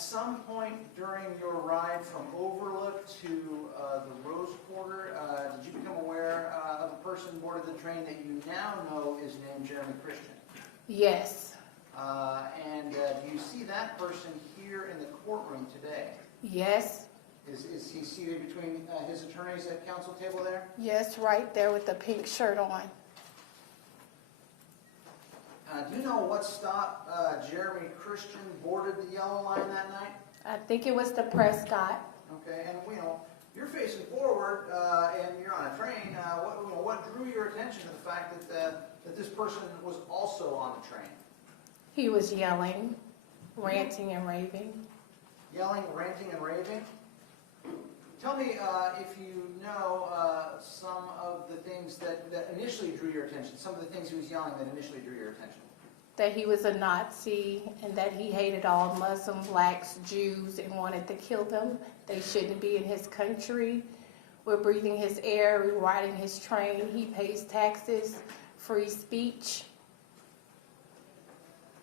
some point during your ride from Overlook to the Rose Quarter, did you become aware of a person boarded the train that you now know is named Jeremy Christian? Yes. And do you see that person here in the courtroom today? Yes. Is he seated between his attorneys at counsel table there? Yes, right there with the pink shirt on. Do you know what stop Jeremy Christian boarded the yellow line that night? I think it was the Prescott. Okay, and you're facing forward and you're on a train. What drew your attention to the fact that this person was also on the train? He was yelling, ranting and raving. Yelling, ranting, and raving? Tell me if you know some of the things that initially drew your attention, some of the things he was yelling that initially drew your attention. That he was a Nazi and that he hated all Muslim, blacks, Jews, and wanted to kill them. They shouldn't be in his country. We're breathing his air, we're riding his train, he pays taxes, free speech.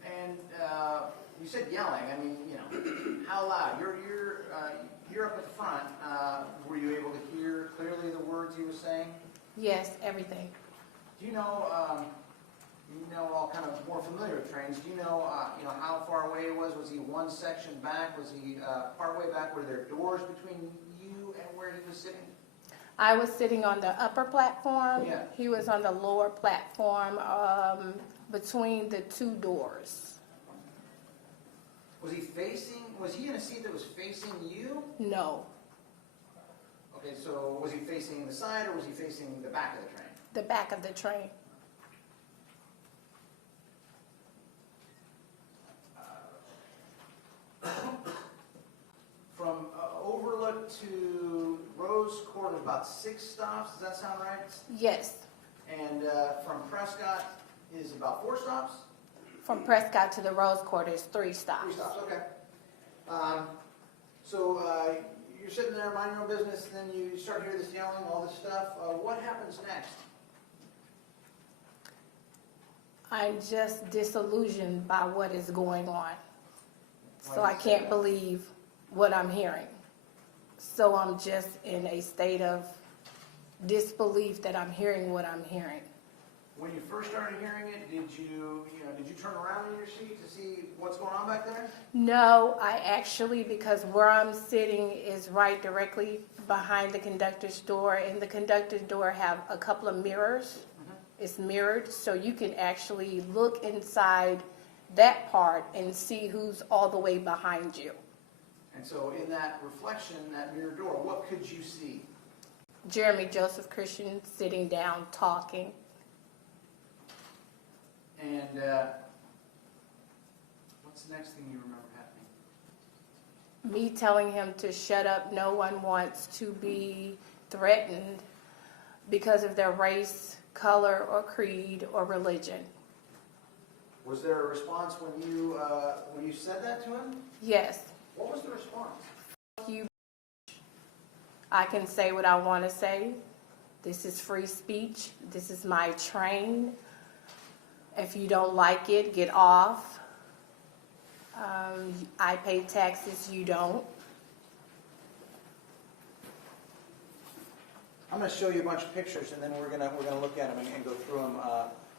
And you said yelling. I mean, how loud? You're up at the front. Were you able to hear clearly the words he was saying? Yes, everything. Do you know? All kind of more familiar with trains. Do you know? How far away it was? Was he one section back? Was he part way back? Were there doors between you and where he was sitting? I was sitting on the upper platform. Yeah. He was on the lower platform between the two doors. Was he in a seat that was facing you? No, Okay, so was he facing the side or was he facing the back of the train? the back of the train. From Overlook to Rose Court, about 6 stops. Does that sound right? Yes, And from Prescott is about 4 stops? from Prescott to the Rose Quarter is 3 3 stops. stops, okay. So you're sitting there minding your own business, then you start hearing this yelling, all this stuff. What happens next? I'm just disillusioned by what is going on. So Why I do you say can't that? believe what I'm hearing. So I'm just in a state of disbelief that I'm hearing what I'm hearing. When you first started hearing it, did you turn around in your seat to see what's going on back there? No, I actually, because where I'm sitting is right directly behind the conductor's door, and the conductor's door have a couple of mirrors. It's mirrored, so you can actually look inside that part and see who's all the way behind you. And so in that reflection, that mirror door, what could you see? Jeremy Joseph Christian sitting down talking. And what's the next thing you remember happening? Me telling him to shut up. No one wants to be threatened because of their race, color, or creed, or religion. Was there a response when you said that to him? Yes. What was the response? You. I can say what I want to say. This is free speech. This is my train. If you don't like it, get off. I pay taxes, you don't. I'm going to show you a bunch of pictures, and then we're going to look at them and go through them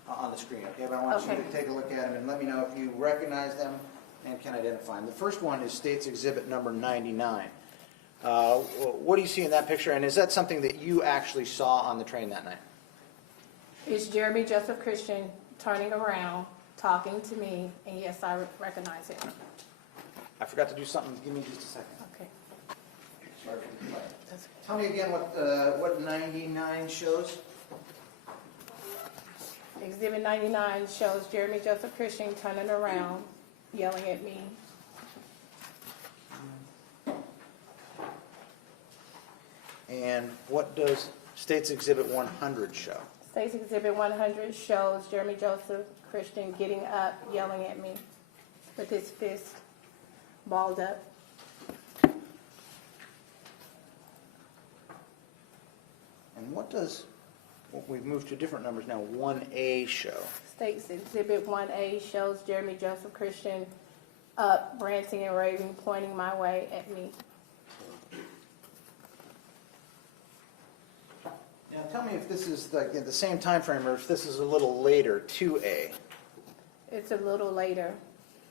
on the screen. Okay, but I want you to take a look at them and let me know if you recognize them and can identify them. The first one is State's Exhibit number 99. What do you see in that picture, and is that something that you actually saw on the train that night? It's Jeremy Joseph Christian turning around, talking to me, and yes, I recognize it. I forgot to do something. Give me just a second. Okay. Sorry for the delay. That's okay. Tell me again what 99 shows. Exhibit 99 shows Jeremy Joseph Christian turning around, yelling at me. And what does State's Exhibit 100 show? State's Exhibit 100 shows Jeremy Joseph Christian getting up, yelling at me with his fist balled up. And what does, well, we've moved to different numbers now, 1A show? State's Exhibit 1A shows Jeremy Joseph Christian up, ranting and raving, pointing my way at me. Now, tell me if this is in the same time frame or if this is a little later, 2A. It's a little later,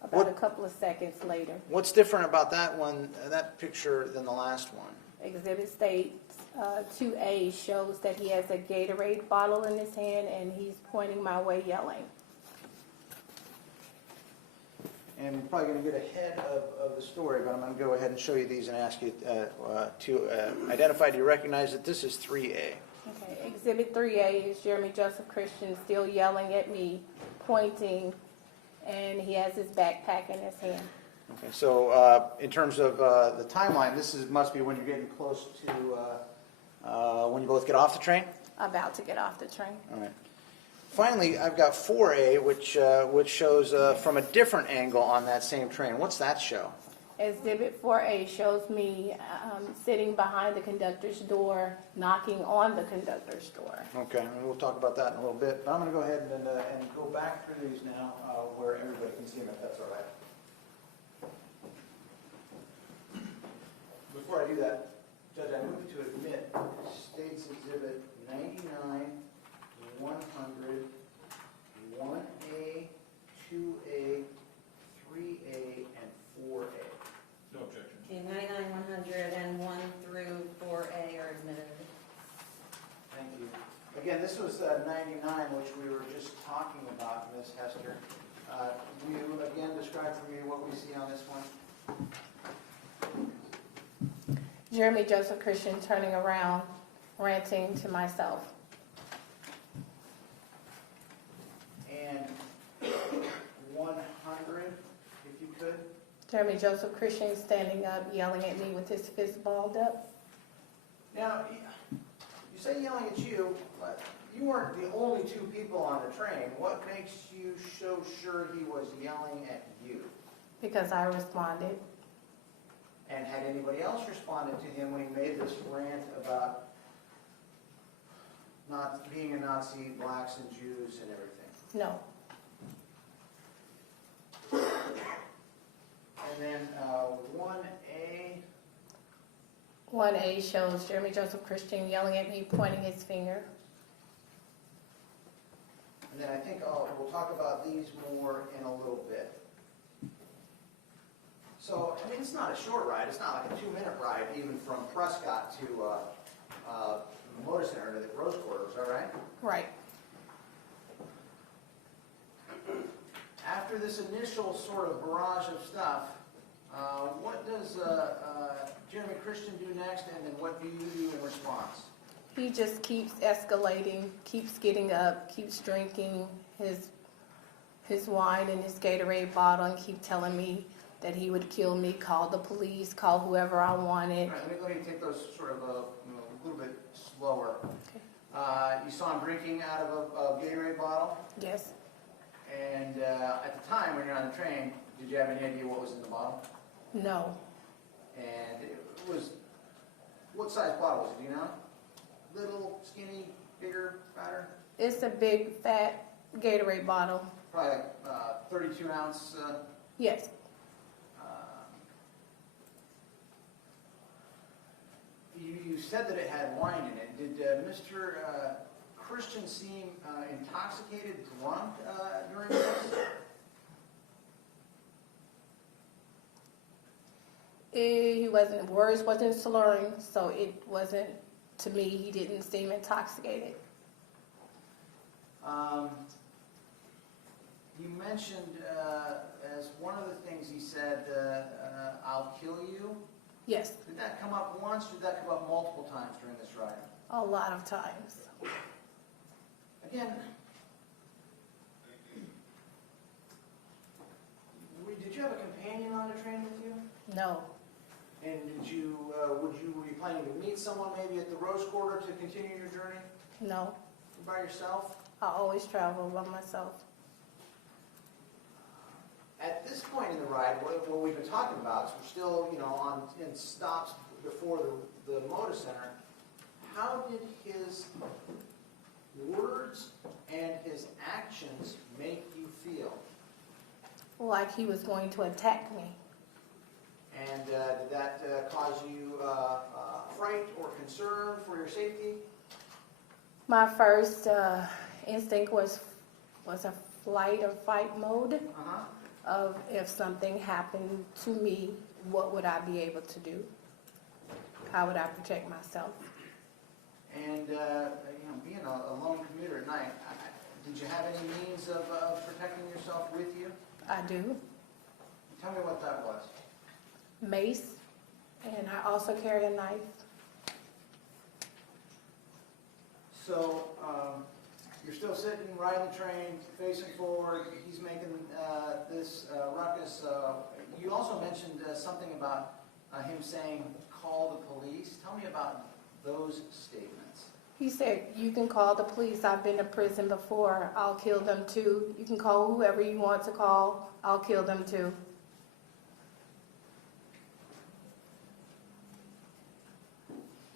about What- a couple of seconds later. What's different about that one, that picture than the last one? Exhibit states 2A shows that he has a Gatorade bottle in his hand and he's pointing my way yelling. And we're probably going to get ahead of the story, but I'm going to go ahead and show you these and ask you to identify, do you recognize that this is 3A? Okay, Exhibit 3A is Jeremy Joseph Christian still yelling at me, pointing, and he has his backpack in his hand. Okay, so in terms of the timeline, this must be when you're getting close to when you both get off the train? About to get off the train. All right. Finally, I've got 4A, which shows from a different angle on that same train. What's that show? Exhibit 4A shows me sitting behind the conductor's door, knocking on the conductor's door. Okay, and we'll talk about that in a little bit. But I'm going to go ahead and go back through these now where everybody can see them, if that's all right. Before I do that, Judge, I move to admit State's Exhibit 99, 100, 1A, 2A, 3A, and 4A. No objection. Okay, 99, 100, and 1 through 4A are admitted. Thank you. Again, this was 99, which we were just talking about, Ms. Hester. Will you again describe for me what we see on this one? Jeremy Joseph Christian turning around, ranting to myself. And 100, if you could. Jeremy Joseph Christian standing up, yelling at me with his fist balled up. Now, you say yelling at you, but you weren't the only two people on the train. What makes you so sure he was yelling at you? Because I responded. And had anybody else responded to him when he made this rant about not being a Nazi, blacks and Jews and everything? No. And then 1A, 1A shows Jeremy Joseph Christian yelling at me, pointing his finger. and then I think we'll talk about these more in a little bit. So, I mean, it's not a short ride. It's not like a 2-minute ride, even from Prescott to the Motor Center to the Rose Quarter. Is that right? Right. After this initial sort of barrage of stuff, what does Jeremy Christian do next, and then what do you do in response? He just keeps escalating, keeps getting up, keeps drinking his wine and his Gatorade bottle, and keep telling me that he would kill me, call the police, call whoever I wanted. All right, let me take those sort of a little bit slower. Okay. You saw him drinking out of a Gatorade bottle, Yes. and at the time when you're on the train, did you have any idea what was in the bottle? No. And it was, what size bottle was it, do you know? Little, skinny, bigger, fatter? It's a big, fat Gatorade bottle. Probably like 32 ounce. Yes. You said that it had wine in it. Did Mr. Christian seem intoxicated, drunk during this? He wasn't, words wasn't slurring, so it wasn't, to me, he didn't seem intoxicated. You mentioned as one of the things he said, I'll kill you. Yes, Did that come up once, or did that come up multiple times during this ride? a lot of times. Again, did you have a companion on the train with you? No. And did you, were you planning to meet someone maybe at the Rose Quarter to continue your journey No. by yourself? I always travel by myself. At this point in the ride, what we've been talking about, is we're still, in stops before the Motor Center. How did his words and his actions make you feel? like he was going to attack me. And did that cause you fright or concern for your safety? My first instinct was a flight or fight mode Uh-huh. of if something happened to me, what would I be able to do? How would I protect myself? And being a lone commuter at night, did you have any means of protecting yourself with you? I do. Tell me what that was. Mace, and I also carry a knife. So you're still sitting, riding the train, facing forward. He's making this ruckus. You also mentioned something about him saying, "Call the police." Tell me about those statements. He said, "You can call the police. I've been to prison before. I'll kill them too. You can call whoever you want to call. I'll kill them too."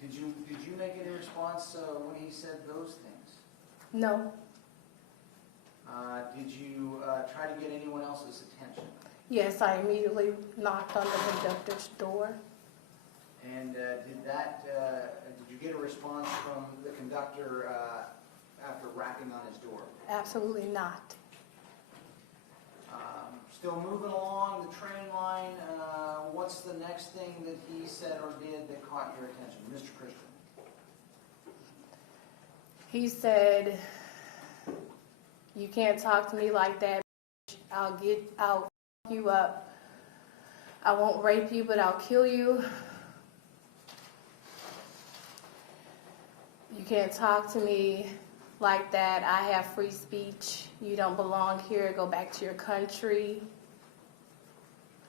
Did you make any response when he said those things? No. Did you try to get anyone else's attention? Yes, I immediately knocked on the conductor's door. And did you get a response from the conductor after rapping on his door? Absolutely not. Still moving along the train line, what's the next thing that he said or did that caught your attention, Mr. Christian? He said, "You can't talk to me like that. I'll f you up. I won't rape you, but I'll kill you. You can't talk to me like that. I have free speech. You don't belong here. Go back to your country.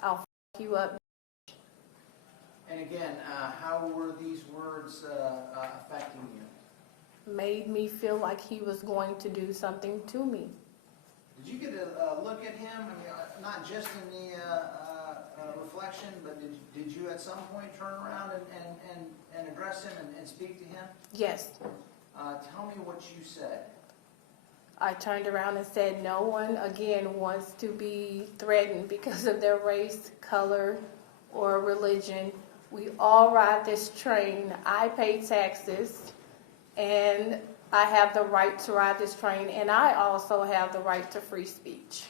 I'll f you up." And again, how were these words affecting you? Made me feel like he was going to do something to me. Did you get a look at him? I mean, not just in the reflection, but did you at some point turn around and address him and speak to him? Yes. Tell me what you said. I turned around and said, "No one, again, wants to be threatened because of their race, color, or religion. We all ride this train. I pay taxes, and I have the right to ride this train, and I also have the right to free speech."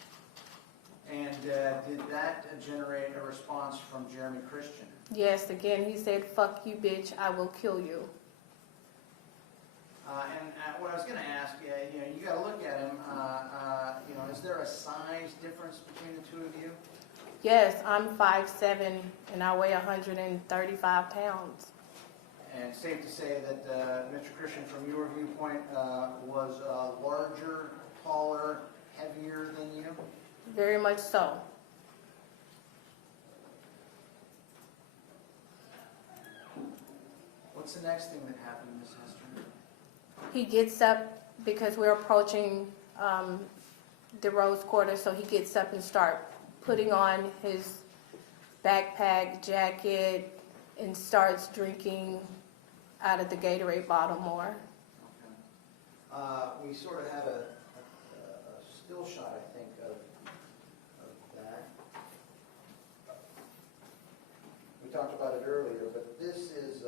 And did that generate a response from Jeremy Christian? Yes, again, he said, "Fuck you, bitch, I will kill you." And what I was going to ask, you got to look at him. Is there a size difference between the two of you? Yes, I'm 5'7", and I weigh 135 pounds. And safe to say that Mr. Christian, from your viewpoint, was larger, taller, heavier than you? Very much so. What's the next thing that happened, Ms. Hester? He gets up because we're approaching the Rose Quarter, so he gets up and start putting on his backpack, jacket, and starts drinking out of the Gatorade bottle more. Okay. We sort of had a still shot, I think, of that. We talked about it earlier, but this is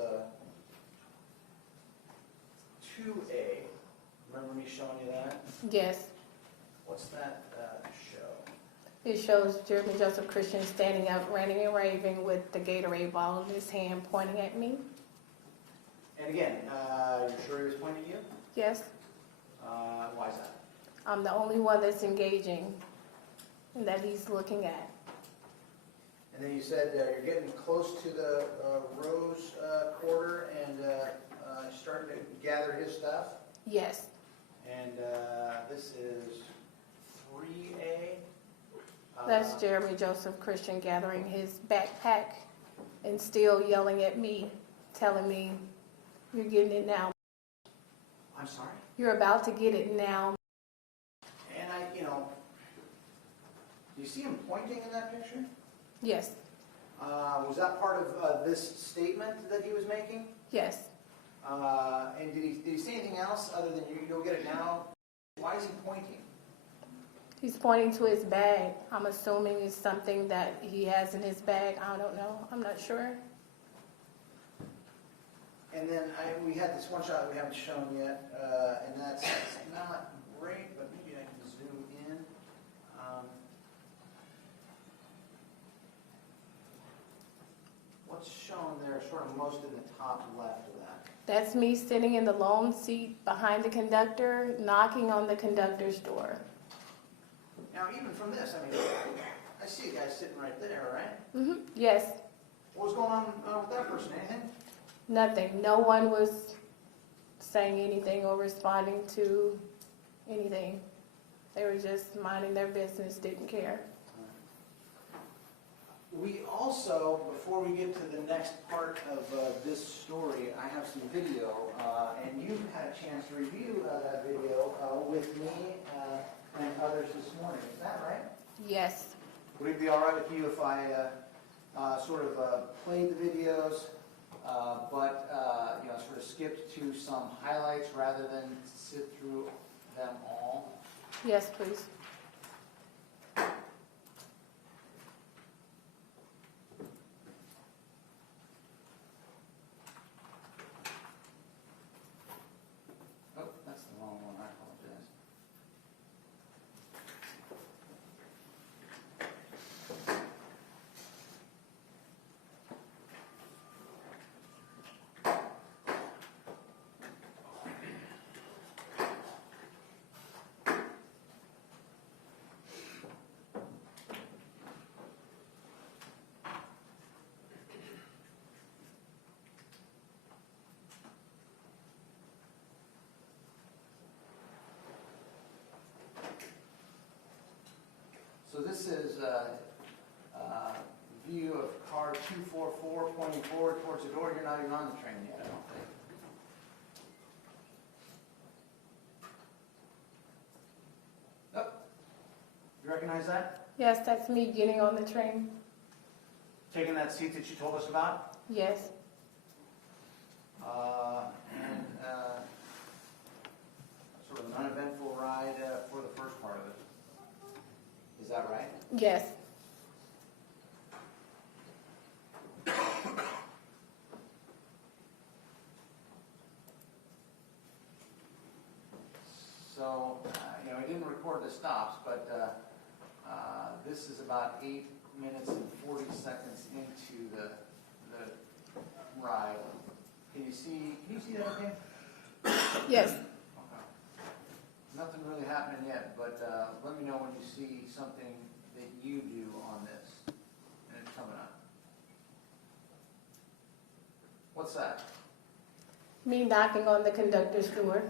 2A. Remember me showing you that? Yes, What's that show? it shows Jeremy Joseph Christian standing up, ranting and raving with the Gatorade bottle in his hand, pointing at me. And again, you're sure he was pointing at you? Yes, Why is that? I'm the only one that's engaging and that he's looking at. And then you said you're getting close to the Rose Quarter and starting to gather his stuff. Yes, And this is 3A. that's Jeremy Joseph Christian gathering his backpack and still yelling at me, telling me, "You're getting it now. I'm sorry. You're about to get it now." And do you see him pointing in that picture? Yes, Was that part of this statement that he was making? yes. And did he say anything else other than you'll get it now? Why is he pointing? He's pointing to his bag. I'm assuming it's something that he has in his bag. I don't know. I'm not sure. And then we had this one shot we haven't shown yet, and that's not great, but maybe I can zoom in. What's shown there, sort of most in the top left of that? That's me sitting in the lone seat behind the conductor, knocking on the conductor's door. Now, even from this, I mean, I see a guy sitting right there, right? Mm-hmm. Yes. What was going on with that person? Anything? Nothing. No one was saying anything or responding to anything. They were just minding their business, didn't care. We also, before we get to the next part of this story, I have some video, and you've had a chance to review that video with me and others this morning. Is that right? Yes. Would it be all right with you if I sort of played the videos, but sort of skipped to some highlights rather than sit through them all? Yes, please. Oh, that's the wrong one. I apologize. So this is a view of car 244 pointing forward towards the door. You're not even on the train yet, I don't think. Oh, you recognize that? Yes, that's me getting on the train. Taking that seat that you told us about? Yes. And sort of an uneventful ride for the first part of it. Is that right? Yes. So, I didn't record the stops, but this is about 8 minutes and 40 seconds into the ride. Can you see that okay? Yes. Okay. Nothing really happening yet, but let me know when you see something that you do on this, and it's coming up. What's that? Me knocking on the conductor's door.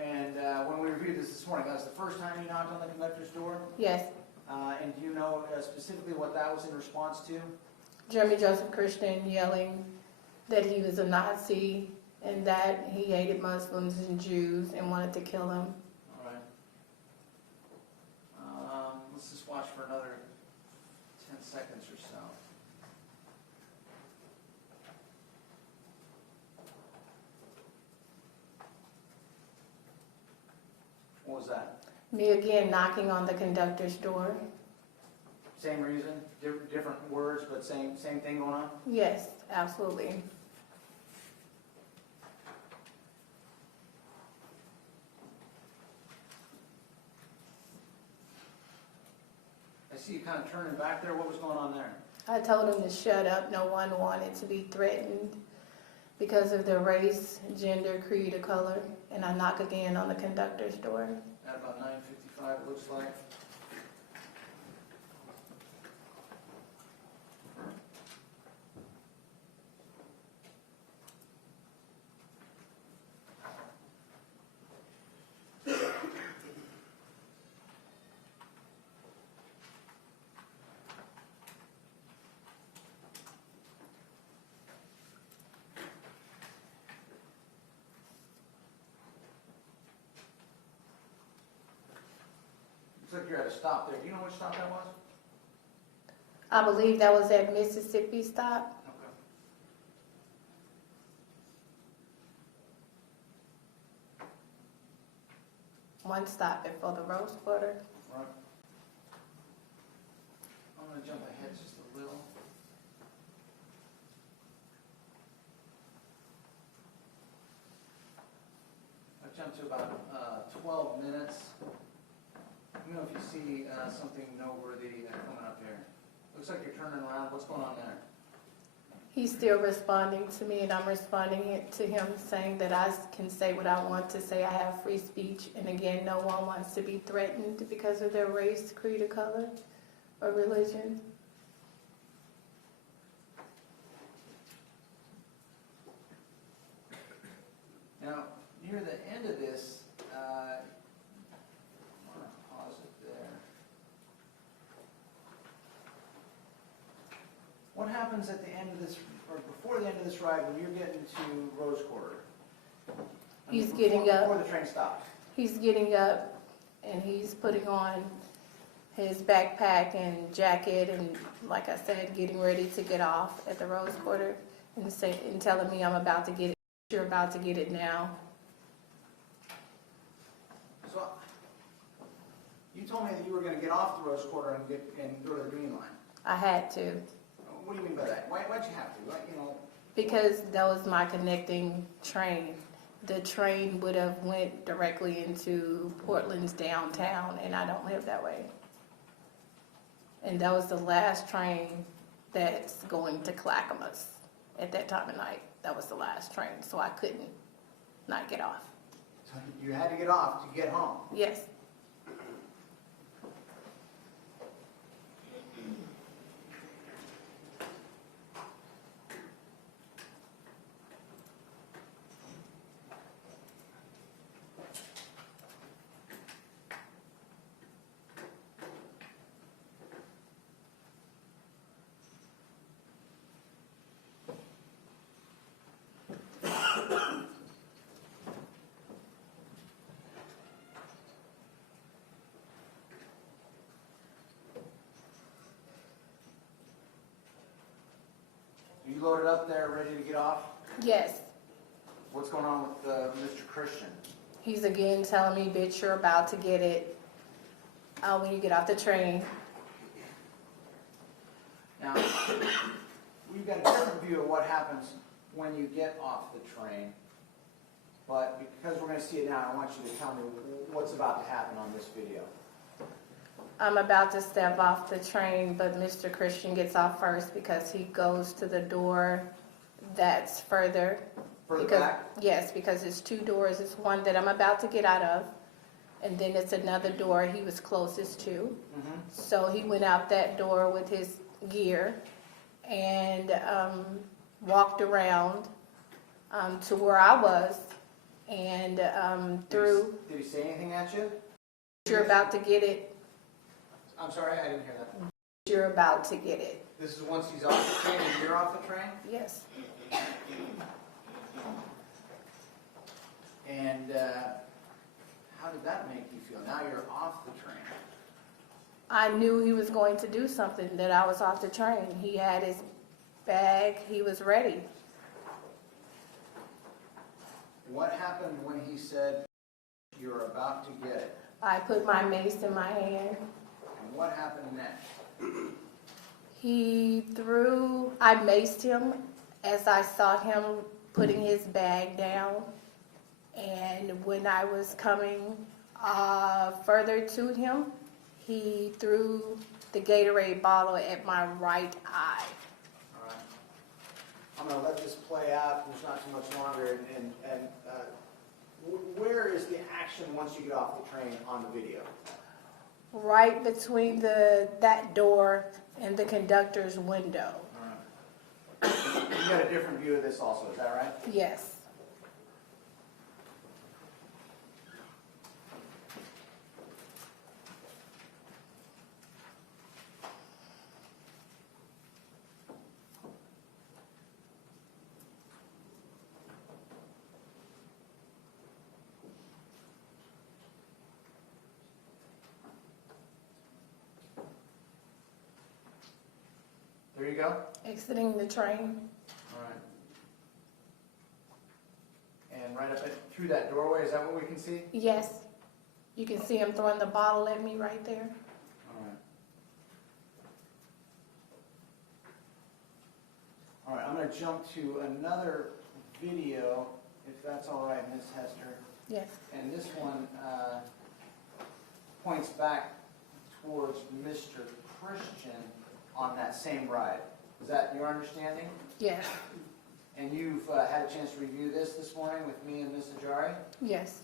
And when we reviewed this morning, that was the first time you knocked on the conductor's door? Yes. And do you know specifically what that was in response to? Jeremy Joseph Christian yelling that he was a Nazi and that he hated Muslims and Jews and wanted to kill them. All right. Let's just watch for another 10 seconds or so. What was that? Me again knocking on the conductor's door. Same reason, different words, but same thing going on? Yes, absolutely. I see you kind of turning back there. What was going on there? I told him to shut up. No one wanted to be threatened because of their race, gender, creed, or color. And I knock again on the conductor's door. At about 9:55, it looks like. Looks like you're at a stop there. Do you know which stop that was? I believe that was at Mississippi stop. Okay. one stop before the Rose Quarter. Right. I'm gonna jump ahead just a little. I've jumped to about 12 minutes. Let me know if you see something noteworthy coming up here. Looks like you're turning around. What's going on there? He's still responding to me, and I'm responding to him saying that I can say what I want to say. I have free speech, and again, no one wants to be threatened because of their race, creed, or color, or religion. Now, near the end of this, I'm going to pause it there. What happens at the end of this, or before the end of this ride, when you're getting to Rose Quarter? He's getting up. Before the train stops. He's getting up, and he's putting on his backpack and jacket, and like I said, getting ready to get off at the Rose Quarter, and telling me I'm about to get it. You're about to get it now. So, you told me that you were going to get off the Rose Quarter and go to the Green Line. I had to, What do you mean by that? Why'd you have to? because that was my connecting train. The train would have went directly into Portland's downtown, and I don't live that way. And that was the last train that's going to Clackamas at that time of night. That was the last train, so I couldn't not get off. So you had to get off to get home. Yes. Are you loaded up there, ready to get off? Yes. What's going on with Mr. Christian? He's again telling me, bitch, you're about to get it when you get off the train. Now, we've got a different view of what happens when you get off the train, but because we're going to see it now, I want you to tell me what's about to happen on this video. I'm about to step off the train, but Mr. Christian gets off first because he goes to the door that's further. Further back? Yes, because it's two doors. It's one that I'm about to get out of, and then it's another door he was closest to. Mm-hmm. So he went out that door with his gear and walked around to where I was and through. Did he say anything at you? You're about to get it. I'm sorry, I didn't hear that. You're about to get it. This is once he's off the train and you're off the train? Yes. And how did that make you feel? Now you're off the train. I knew he was going to do something, that I was off the train. He had his bag. He was ready. What happened when he said, you're about to get it? I put my mace in my hand. And what happened next? I maced him as I saw him putting his bag down. And when I was coming further to him, he threw the Gatorade bottle at my right eye. All right. I'm going to let this play out. There's not too much longer. And where is the action once you get off the train on the video? Right between that door and the conductor's window. All right. You got a different view of this also, is that right? Yes. There you go. Exiting the train. All right. And right up through that doorway, is that what we can see? Yes. You can see him throwing the bottle at me right there. All right, I'm going to jump to another video, if that's all right, Ms. Hester. Yes. And this one points back towards Mr. Christian on that same ride. Is that your understanding? Yes. And you've had a chance to review this morning with me and Ms. Ajari? Yes.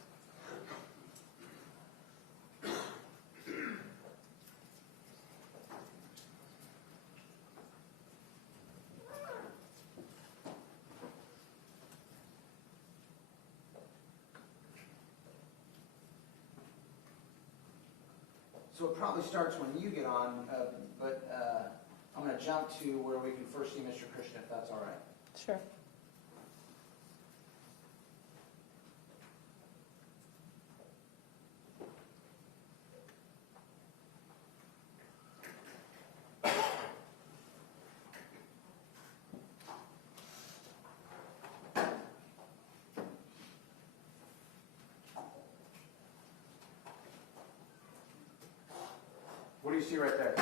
So it probably starts when you get on, but I'm going to jump to where we can first see Mr. Christian, if that's all right. Sure. What do you see right there?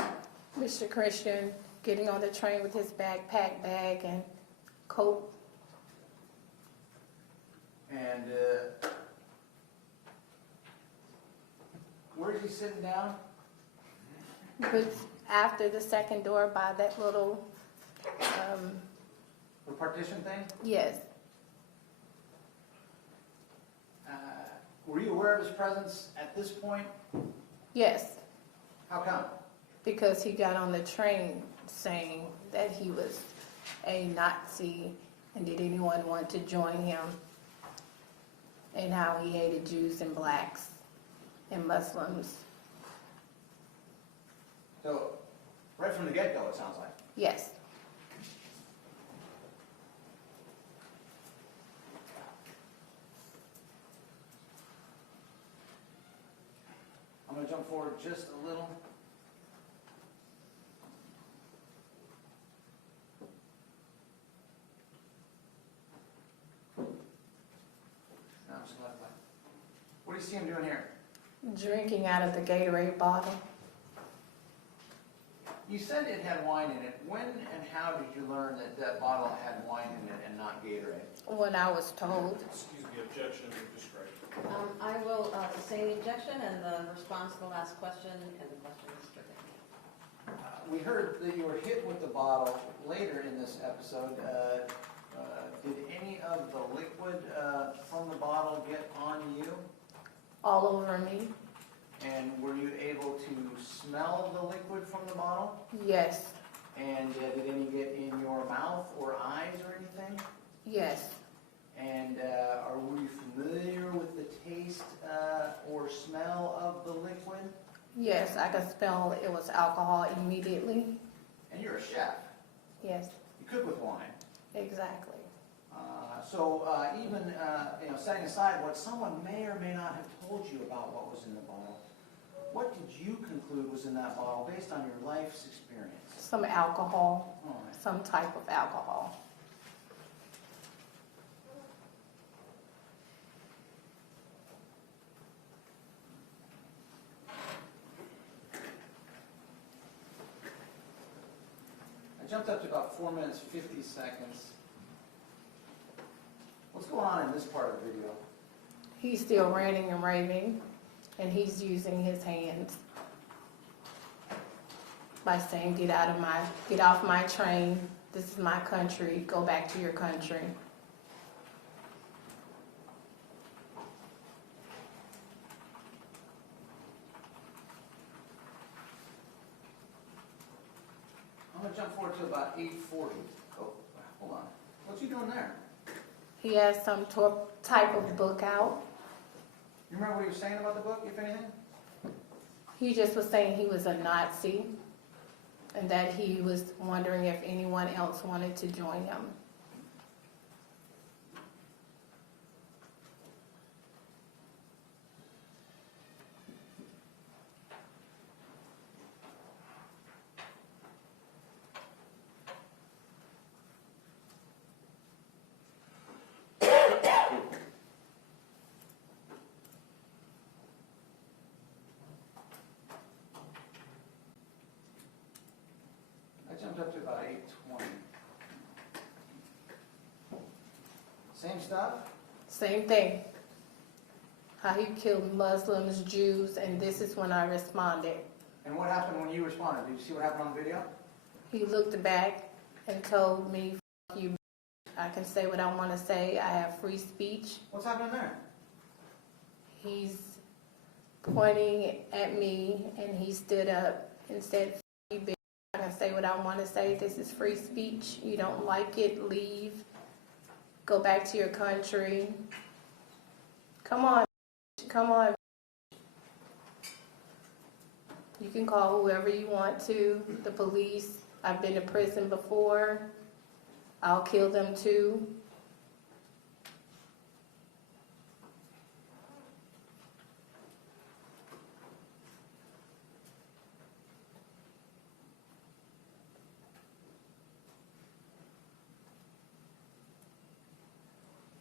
Mr. Christian getting on the train with his backpack bag and coat. And where is he sitting down? But after the second door by that little, The partition thing? yes, Were you aware of his presence at this point? yes, How come? because he got on the train saying that he was a Nazi and did anyone want to join him, and how he hated Jews and blacks and Muslims. So, right from the get-go, it sounds like. Yes. I'm going to jump forward just a little. Now I'm just going to let it. What do you see him doing here? Drinking out of the Gatorade bottle. You said it had wine in it. When and how did you learn that that bottle had wine in it and not Gatorade? When I was told. Excuse me, objection, Mr. Strike. I will sustain the objection and the response to the last question, and the question is stricken. We heard that you were hit with the bottle later in this episode. Did any of the liquid from the bottle get on you? All over me. And were you able to smell the liquid from the bottle? Yes. And did any get in your mouth or eyes or anything? Yes. And were you familiar with the taste or smell of the liquid? Yes, I could smell it was alcohol immediately. And you're a chef. Yes, You cook with wine. exactly. So even setting aside what someone may or may not have told you about what was in the bottle, what did you conclude was in that bottle based on your life's experience? Some alcohol, All right. some type of alcohol. I jumped up to about 4 minutes, 50 seconds. What's going on in this part of the video? He's still ranting and raving, and he's using his hands by saying, get off my train, this is my country, go back to your country. I'm going to jump forward to about 8:40. Oh, hold on. What's he doing there? He has some type of book out. You remember what he was saying about the book, if anything? He just was saying he was a Nazi and that he was wondering if anyone else wanted to join him. jumped up to about 820. Same stuff? Same thing. How he killed Muslims, Jews, and this is when I responded. And what happened when you responded? Did you see what happened on the video? He looked back and told me, "F you, I can say what I want to say. I have free speech." What's happening there? He's pointing at me, and he stood up and said, "F you, bitch. I can say what I want to say. This is free speech. You don't like it, leave. Go back to your country. Come on, bitch. Come on. You can call whoever you want to, the police. I've been to prison before. I'll kill them too."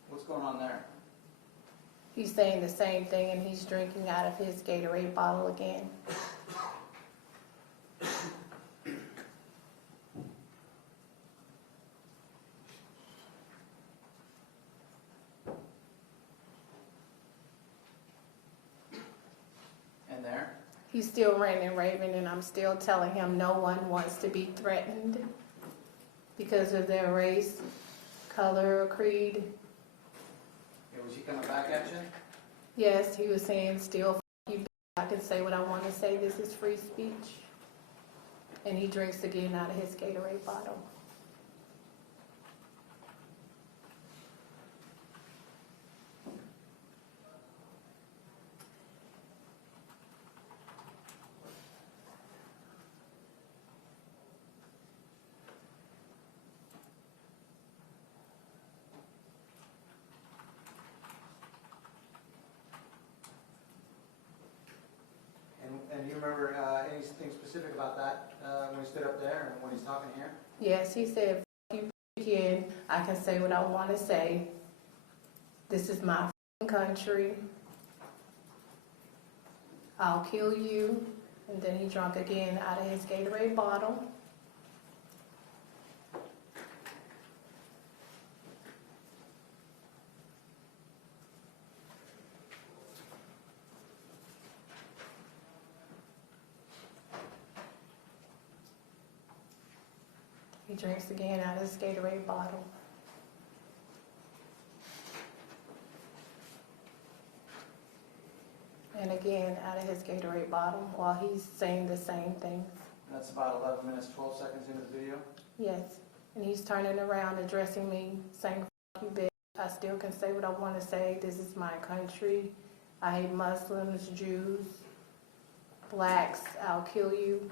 What's going on there? He's saying the same thing, and he's drinking out of his Gatorade bottle again. And there? He's still ranting and raving, and I'm still telling him no one wants to be threatened because of their race, color, or creed. Yeah, was he coming back at you? Yes, he was saying still, "F you, bitch. I can say what I want to say. This is free speech." And he drinks again out of his Gatorade bottle. And you remember anything specific about that when he stood up there and when he's talking here? Yes, he said, "F you, bitch, again. I can say what I want to say. This is my f***ing country. I'll kill you." And then he drank again out of his Gatorade bottle. He drinks again out of his Gatorade bottle. And again out of his Gatorade bottle while he's saying the same things. And that's about 11 minutes, 12 seconds into the video. Yes. And he's turning around, addressing me, saying, "F you, bitch. I still can say what I want to say. This is my country. I hate Muslims, Jews, blacks. I'll kill you."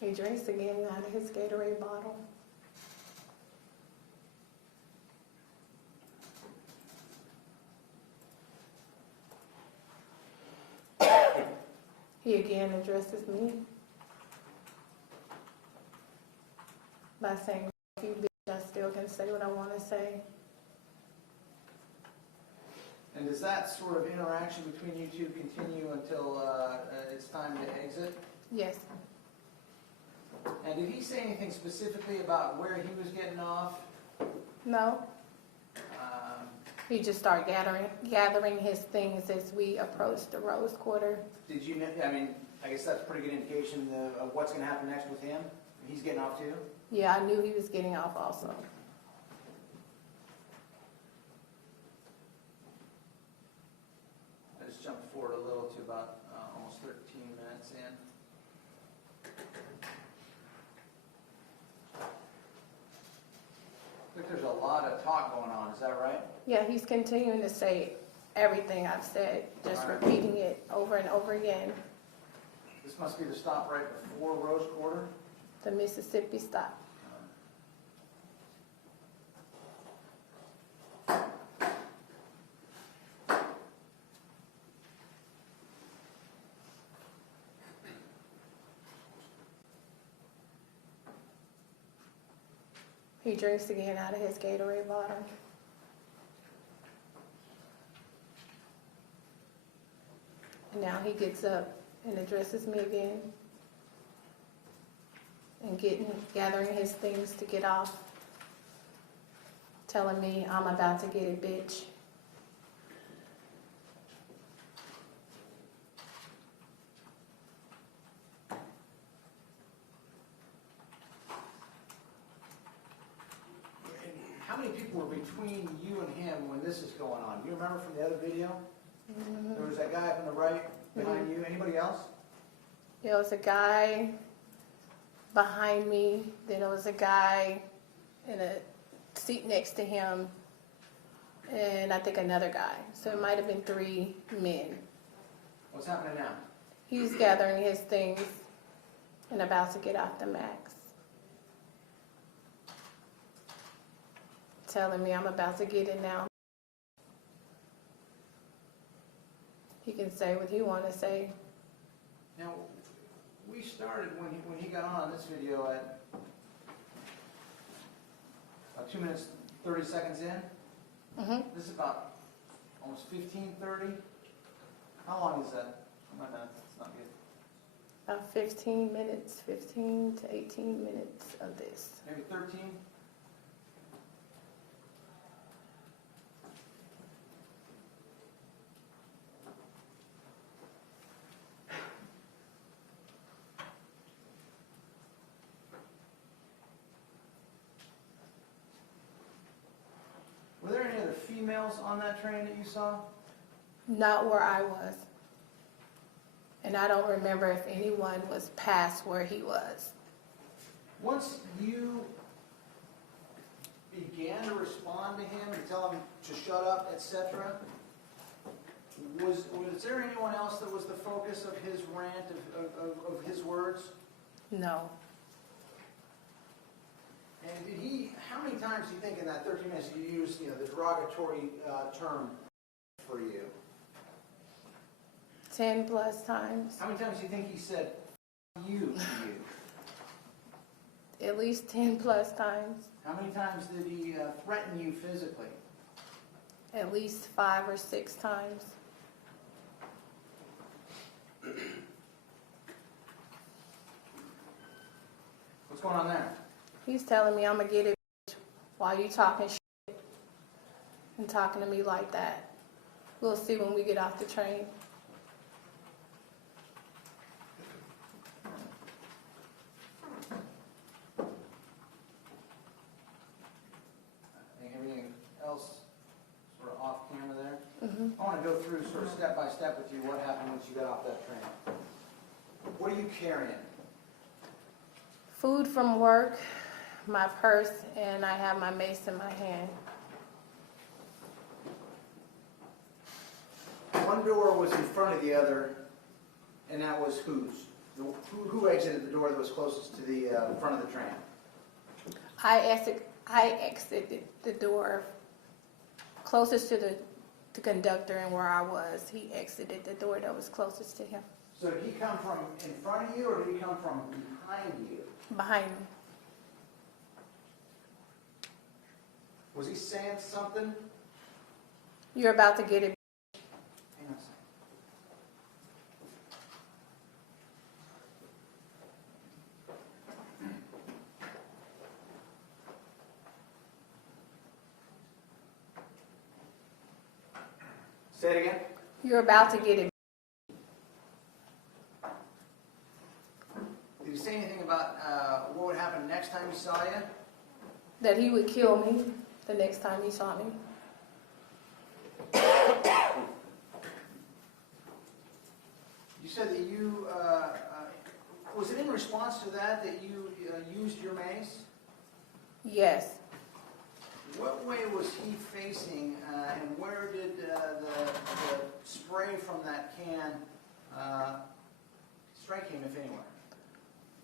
He drinks again out of his Gatorade bottle. He again addresses me by saying, "F you, bitch, I still can say what I want to say." And does that sort of interaction between you two continue until it's time to exit? Yes. And did he say anything specifically about where he was getting off? No. Um, He just started gathering his things as we approached the Rose Quarter. Did you, I mean, I guess that's a pretty good indication of what's going to happen next with him. He's getting off too? Yeah, I knew he was getting off also. I just jumped forward a little to about almost 13 minutes in. Look, there's a lot of talk going on, is that right? Yeah, he's continuing to say everything I've said, just All right. repeating it over and over again. This must be the stop right before Rose Quarter. The Mississippi stop. He drinks again out of his Gatorade bottle. And now he gets up and addresses me again and gathering his things to get off, telling me I'm about to get it, bitch. How many people were between you and him when this is going on? You remember from the other video? There was that guy up on the right behind you. Anybody else? There was a guy behind me, then there was a guy in a seat next to him, and I think another guy. So it might have been 3 men. What's happening now? He's gathering his things and about to get off the max. Telling me I'm about to get it now. He can say what he want to say. Now, we started when he got on this video at 2 minutes, 30 seconds in. This is about almost 15:30. How long is that? Oh, no, it's not good. About 15 minutes, 15 to 18 minutes of this. Maybe 13? Were there any other females on that train that you saw? Not where I was. And I don't remember if anyone was past where he was. Once you began to respond to him and tell him to shut up, etc., was there anyone else that was the focus of his rant, of his words? No. And did he, how many times do you think in that 13 minutes you used, the derogatory term for you? 10 plus times. How many times do you think he said you to you? At least 10 plus times. How many times did he threaten you physically? At least 5 or 6 times. What's going on there? He's telling me I'm going to get it while you talking shit and talking to me like that. We'll see when we get off the train. Everything else sort of off camera there? I want to go through sort of step by step with you what happened once you got off that train. What are you carrying? Food from work, my purse, and I have my mace in my hand. One door was in front of the other, and that was whose? Who exited the door that was closest to the front of the train? I exited the door closest to the conductor and where I was. He exited the door that was closest to him. So did he come from in front of you, or did he come from behind you? Behind me. Was he saying something? You're about to get it. Hang on a second. Say it again. You're about to get it. Did he say anything about what would happen next time he saw you? That he would kill me the next time he saw me. You said that you, was it in response to that you used your mace? Yes. What way was he facing, and where did the spray from that can strike him, if anywhere?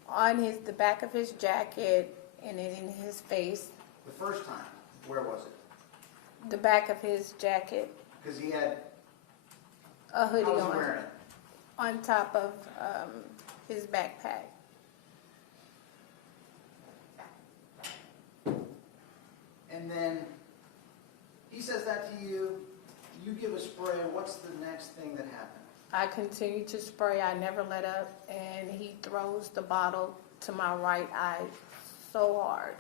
On the back of his jacket and then in his face. The first time, where was it? The back of his jacket. Because he had A hoodie how was he on. wearing it? On top of his backpack. And then he says that to you, you give a spray, what's the next thing that happens? I continue to spray, I never let up, and he throws the bottle to my right eye so hard.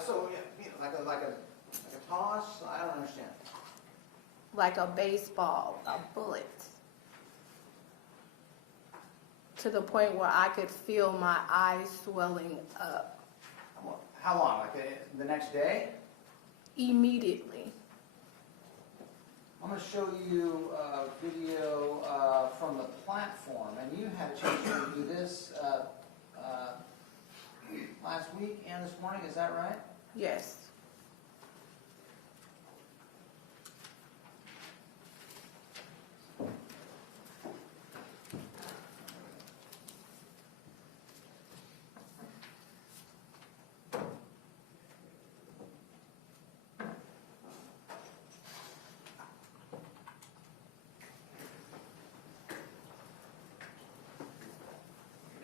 So, yeah, you know, like a toss? I don't understand. Like a baseball, a bullet. To the point where I could feel my eyes swelling up How long? Like the next day? immediately. I'm going to show you a video from the platform, and you had a chance to do this last week and this morning, is that right? Yes.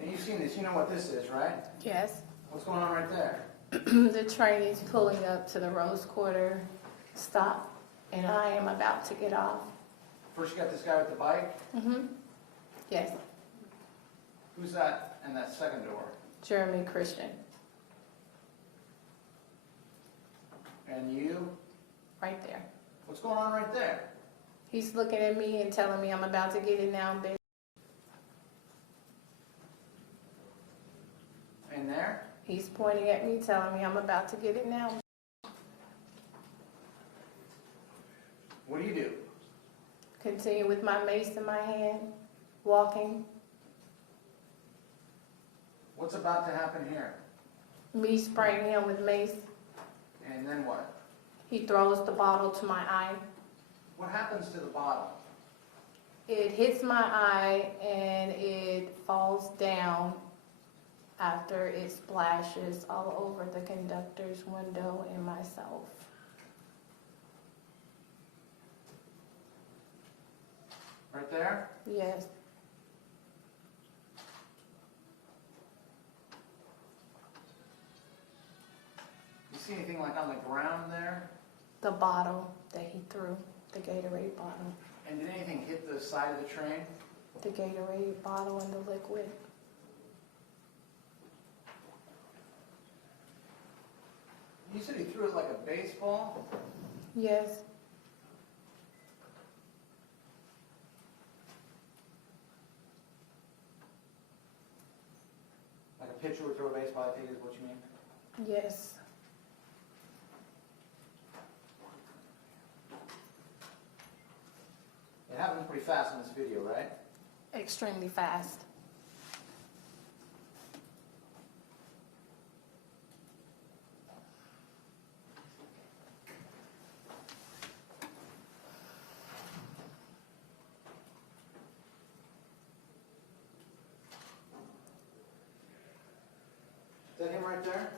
And you've seen this, you know what this is, right? Yes. What's going on right there? The train is pulling up to the Rose Quarter stop, and I am about to get off. First you got this guy with the bike. Yes, Who's that in that second door? Jeremy Christian, And you? right there. What's going on right there? He's looking at me and telling me I'm about to get it now, bitch. In there? He's pointing at me, telling me I'm about to get it now. What do you do? Continue with my mace in my hand, walking. What's about to happen here? Me spraying him with mace. And then what? He throws the bottle to my eye. What happens to the bottle? It hits my eye and it falls down after it splashes all over the conductor's window and myself. Right there? Yes. You see anything like on the ground there? The bottle that he threw, the Gatorade bottle. And did anything hit the side of the train? The Gatorade bottle and the liquid. You said he threw it like a baseball? Yes. Like a pitcher would throw a baseball, I think is what you mean? Yes. It happens pretty fast in this video, right? Extremely fast. Is that him right there?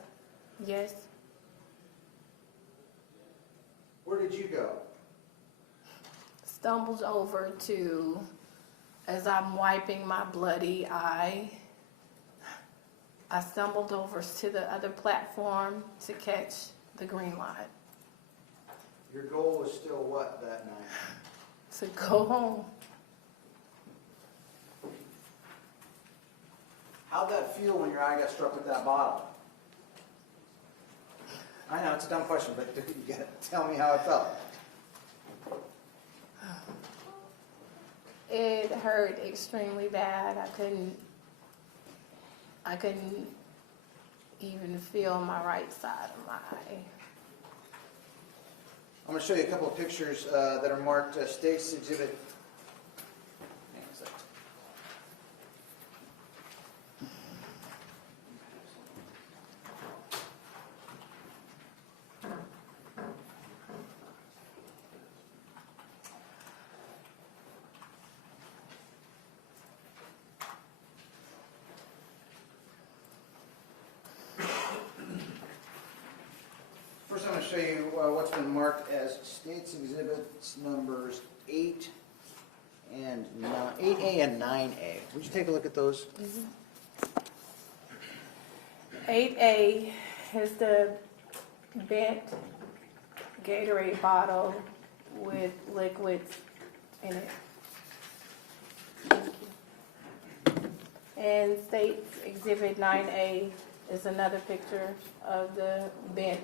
Yes. Where did you go? Stumbles over to, as I'm wiping my bloody eye, I stumbled over to the other platform to catch the green line. Your goal was still what that night? To go home. How'd that feel when your eye got struck with that bottle? I know, it's a dumb question, but you gotta tell me how it felt. It hurt extremely bad. I couldn't even feel my right side of my eye. I'm going to show you a couple of pictures that are marked State's Exhibit. Hang on a second. First, I'm going to show you what's been marked as State's Exhibits numbers 8 and 9, 8A and 9A. Would you take a look at those? 8A is the bent Gatorade bottle with liquids in it. Thank you. And State's Exhibit 9A is another picture of the bent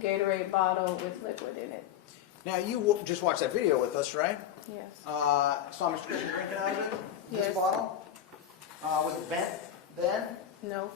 Gatorade bottle with liquid in it. Now, just watched that video with us, right? Yes. Saw Mr. Christian drinking out of it? This Yes. bottle? Was it bent then? No.